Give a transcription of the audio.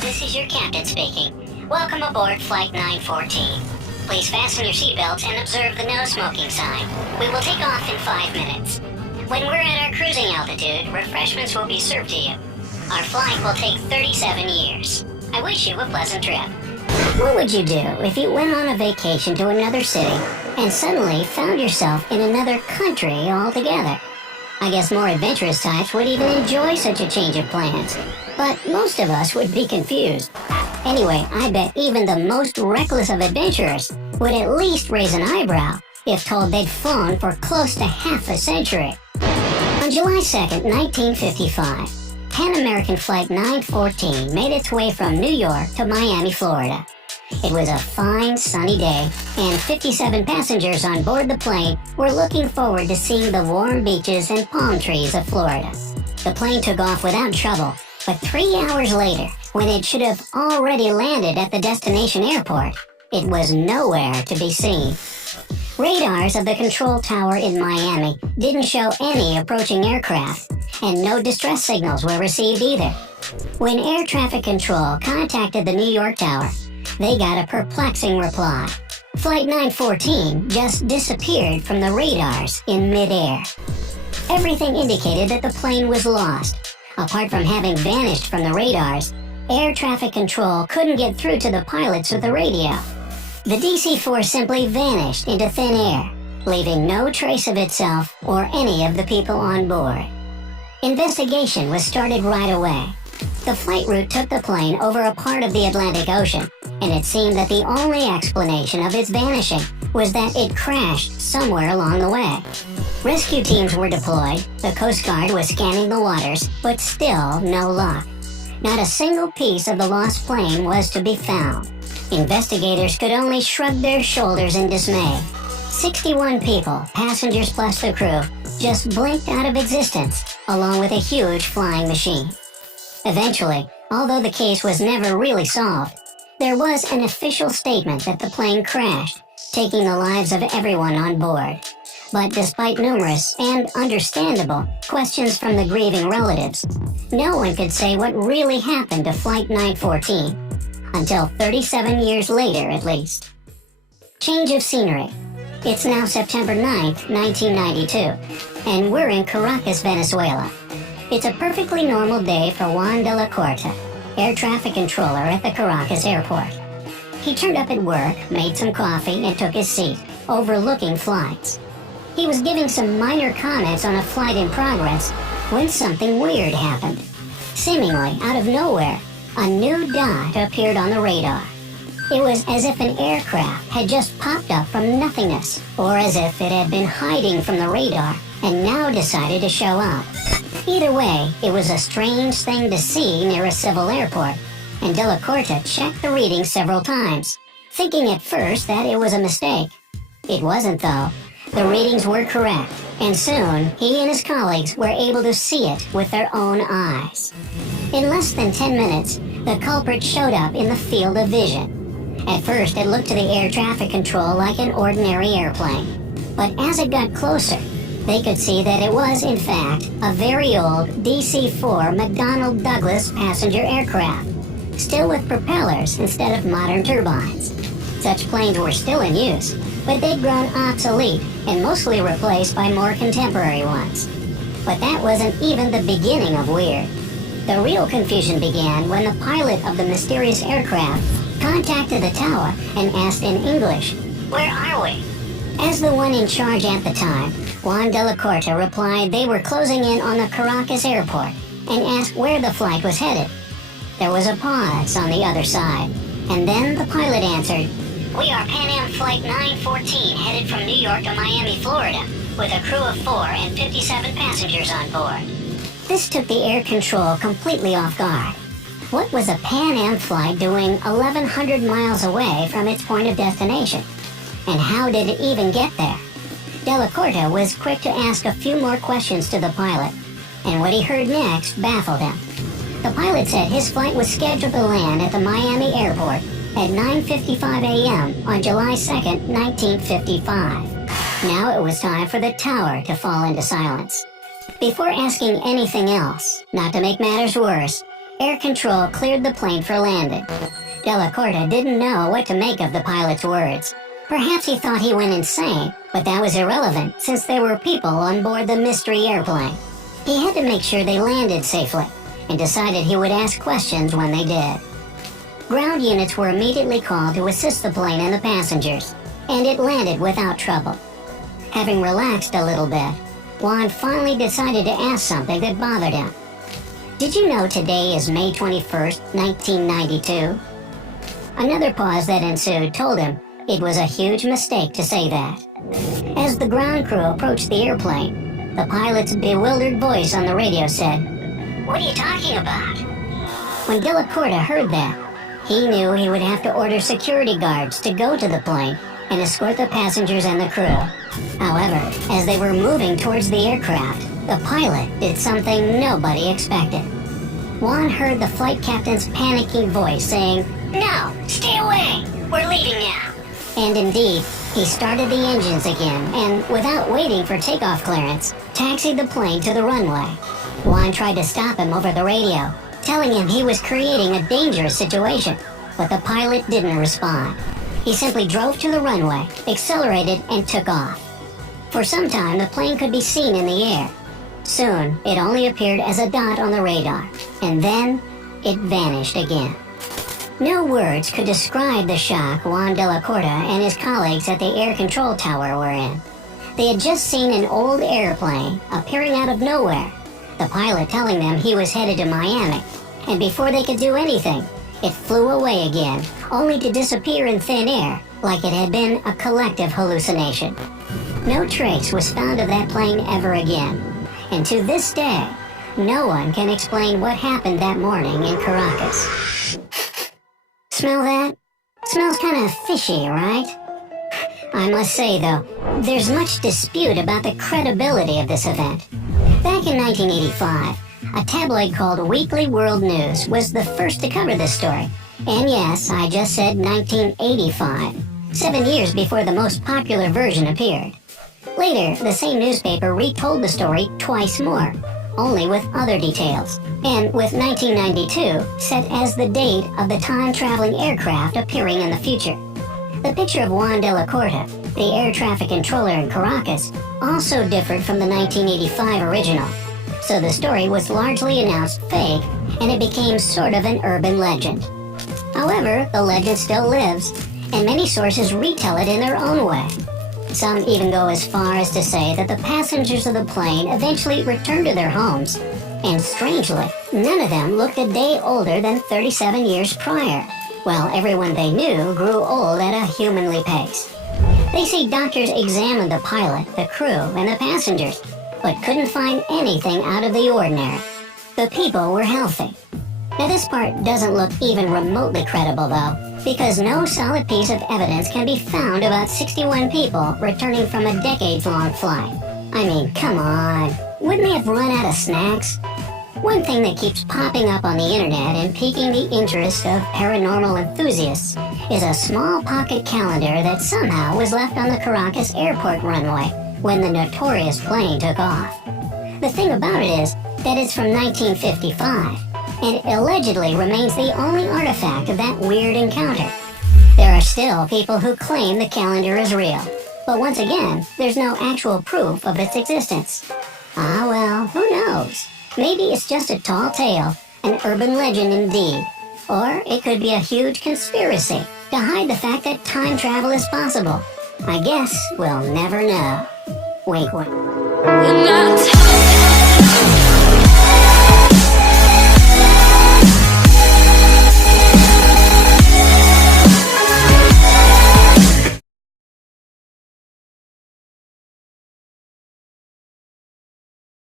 This is your captain speaking. Welcome aboard Flight 914. Please fasten your seatbelts and observe the no smoking sign. We will take off in 5 minutes. When we're at our cruising altitude, refreshments will be served to you. Our flight will take 37 years. I wish you a pleasant trip. What would you do if you went on a vacation to another city and suddenly found yourself in another country altogether? I guess more adventurous types would even enjoy such a change of plans, but most of us would be confused. Anyway, I bet even the most reckless of adventurers would at least raise an eyebrow if told they'd flown for close to half a century. On July 2nd, 1955, Pan American Flight 914 made its way from New York to Miami, Florida. It was a fine, sunny day, and 57 passengers on board the plane were looking forward to seeing the warm beaches and palm trees of Florida. The plane took off without trouble, but 3 hours later, when it should have already landed at the destination airport, it was nowhere to be seen. Radars of the control tower in Miami didn't show any approaching aircraft, and no distress signals were received either. When air traffic control contacted the New York tower, they got a perplexing reply. Flight 914 just disappeared from the radars in midair. Everything indicated that the plane was lost. Apart from having vanished from the radars, air traffic control couldn't get through to the pilots with the radio. The DC-4 simply vanished into thin air, leaving no trace of itself or any of the people on board. Investigation was started right away. The flight route took the plane over a part of the Atlantic Ocean, and it seemed that the only explanation of its vanishing was that it crashed somewhere along the way. Rescue teams were deployed, the Coast Guard was scanning the waters, but still no luck. Not a single piece of the lost plane was to be found. Investigators could only shrug their shoulders in dismay. 61 people, passengers plus the crew, just blinked out of existence, along with a huge flying machine. Eventually, although the case was never really solved, there was an official statement that the plane crashed, taking the lives of everyone on board. But despite numerous and understandable questions from the grieving relatives, no one could say what really happened to Flight 914, until 37 years later at least. Change of scenery. It's now September 9th, 1992, and we're in Caracas, Venezuela. It's a perfectly normal day for Juan de la Corte, air traffic controller at the Caracas airport. He turned up at work, made some coffee, and took his seat, overlooking flights. He was giving some minor comments on a flight in progress when something weird happened. Seemingly out of nowhere, a new dot appeared on the radar. It was as if an aircraft had just popped up from nothingness, or as if it had been hiding from the radar and now decided to show up. Either way, it was a strange thing to see near a civil airport, and De La Corte checked the reading several times, thinking at first that it was a mistake. It wasn't, though. The readings were correct, and soon he and his colleagues were able to see it with their own eyes. In less than 10 minutes, the culprit showed up in the field of vision. At first, it looked to the air traffic control like an ordinary airplane. But as it got closer, they could see that it was, in fact, a very old DC-4 McDonnell Douglas passenger aircraft, still with propellers instead of modern turbines. Such planes were still in use, but they'd grown obsolete and mostly replaced by more contemporary ones. But that wasn't even the beginning of weird. The real confusion began when the pilot of the mysterious aircraft contacted the tower and asked in English, "Where are we?" As the one in charge at the time, Juan de la Corte replied they were closing in on the Caracas airport and asked where the flight was headed. There was a pause on the other side, and then the pilot answered, "We are Pan Am Flight 914 headed from New York to Miami, Florida, with a crew of 4 and 57 passengers on board." This took the air control completely off guard. What was a Pan Am flight doing 1,100 miles away from its point of destination? And how did it even get there? De La Corte was quick to ask a few more questions to the pilot, and what he heard next baffled him. The pilot said his flight was scheduled to land at the Miami airport at 9:55 a.m. on July 2nd, 1955. Now it was time for the tower to fall into silence. Before asking anything else, not to make matters worse, air control cleared the plane for landing. Della Corta didn't know what to make of the pilot's words. Perhaps he thought he went insane, but that was irrelevant since there were people on board the mystery airplane. He had to make sure they landed safely, and decided he would ask questions when they did. Ground units were immediately called to assist the plane and the passengers, and it landed without trouble. Having relaxed a little bit, Juan finally decided to ask something that bothered him. Did you know today is May 21st, 1992? Another pause that ensued told him it was a huge mistake to say that. As the ground crew approached the airplane, the pilot's bewildered voice on the radio said, "What are you talking about?" When Della Corta heard that, he knew he would have to order security guards to go to the plane and escort the passengers and the crew. However, as they were moving towards the aircraft, the pilot did something nobody expected. Juan heard the flight captain's panicking voice saying, "No, stay away! We're leaving now!" And indeed, he started the engines again and, without waiting for takeoff clearance, taxied the plane to the runway. Juan tried to stop him over the radio, telling him he was creating a dangerous situation, but the pilot didn't respond. He simply drove to the runway, accelerated, and took off. For some time, the plane could be seen in the air. Soon, it only appeared as a dot on the radar, and then it vanished again. No words could describe the shock Juan Della Corta and his colleagues at the air control tower were in. They had just seen an old airplane appearing out of nowhere, the pilot telling them he was headed to Miami, and before they could do anything, it flew away again, only to disappear in thin air like it had been a collective hallucination. No trace was found of that plane ever again, and to this day, no one can explain what happened that morning in Caracas. Smell that? Smells kind of fishy, right? I must say, though, there's much dispute about the credibility of this event. Back in 1985, a tabloid called Weekly World News was the first to cover this story. And yes, I just said 1985, 7 years before the most popular version appeared. Later, the same newspaper retold the story twice more, only with other details, and with 1992 set as the date of the time-traveling aircraft appearing in the future. The picture of Juan Della Corta, the air traffic controller in Caracas, also differed from the 1985 original, so the story was largely announced fake, and it became sort of an urban legend. However, the legend still lives, and many sources retell it in their own way. Some even go as far as to say that the passengers of the plane eventually returned to their homes, and strangely, none of them looked a day older than 37 years prior, while everyone they knew grew old at a humanly pace. They say doctors examined the pilot, the crew, and the passengers, but couldn't find anything out of the ordinary. The people were healthy. Now this part doesn't look even remotely credible though, because no solid piece of evidence can be found about 61 people returning from a decades-long flight. I mean, come on, wouldn't they have run out of snacks? One thing that keeps popping up on the internet and piquing the interest of paranormal enthusiasts is a small pocket calendar that somehow was left on the Caracas airport runway when the notorious plane took off. The thing about it is that it's from 1955, and it allegedly remains the only artifact of that weird encounter. There are still people who claim the calendar is real, but once again, there's no actual proof of its existence. Ah well, who knows? Maybe it's just a tall tale, an urban legend indeed. Or it could be a huge conspiracy to hide the fact that time travel is possible. I guess we'll never know. Wink, wink.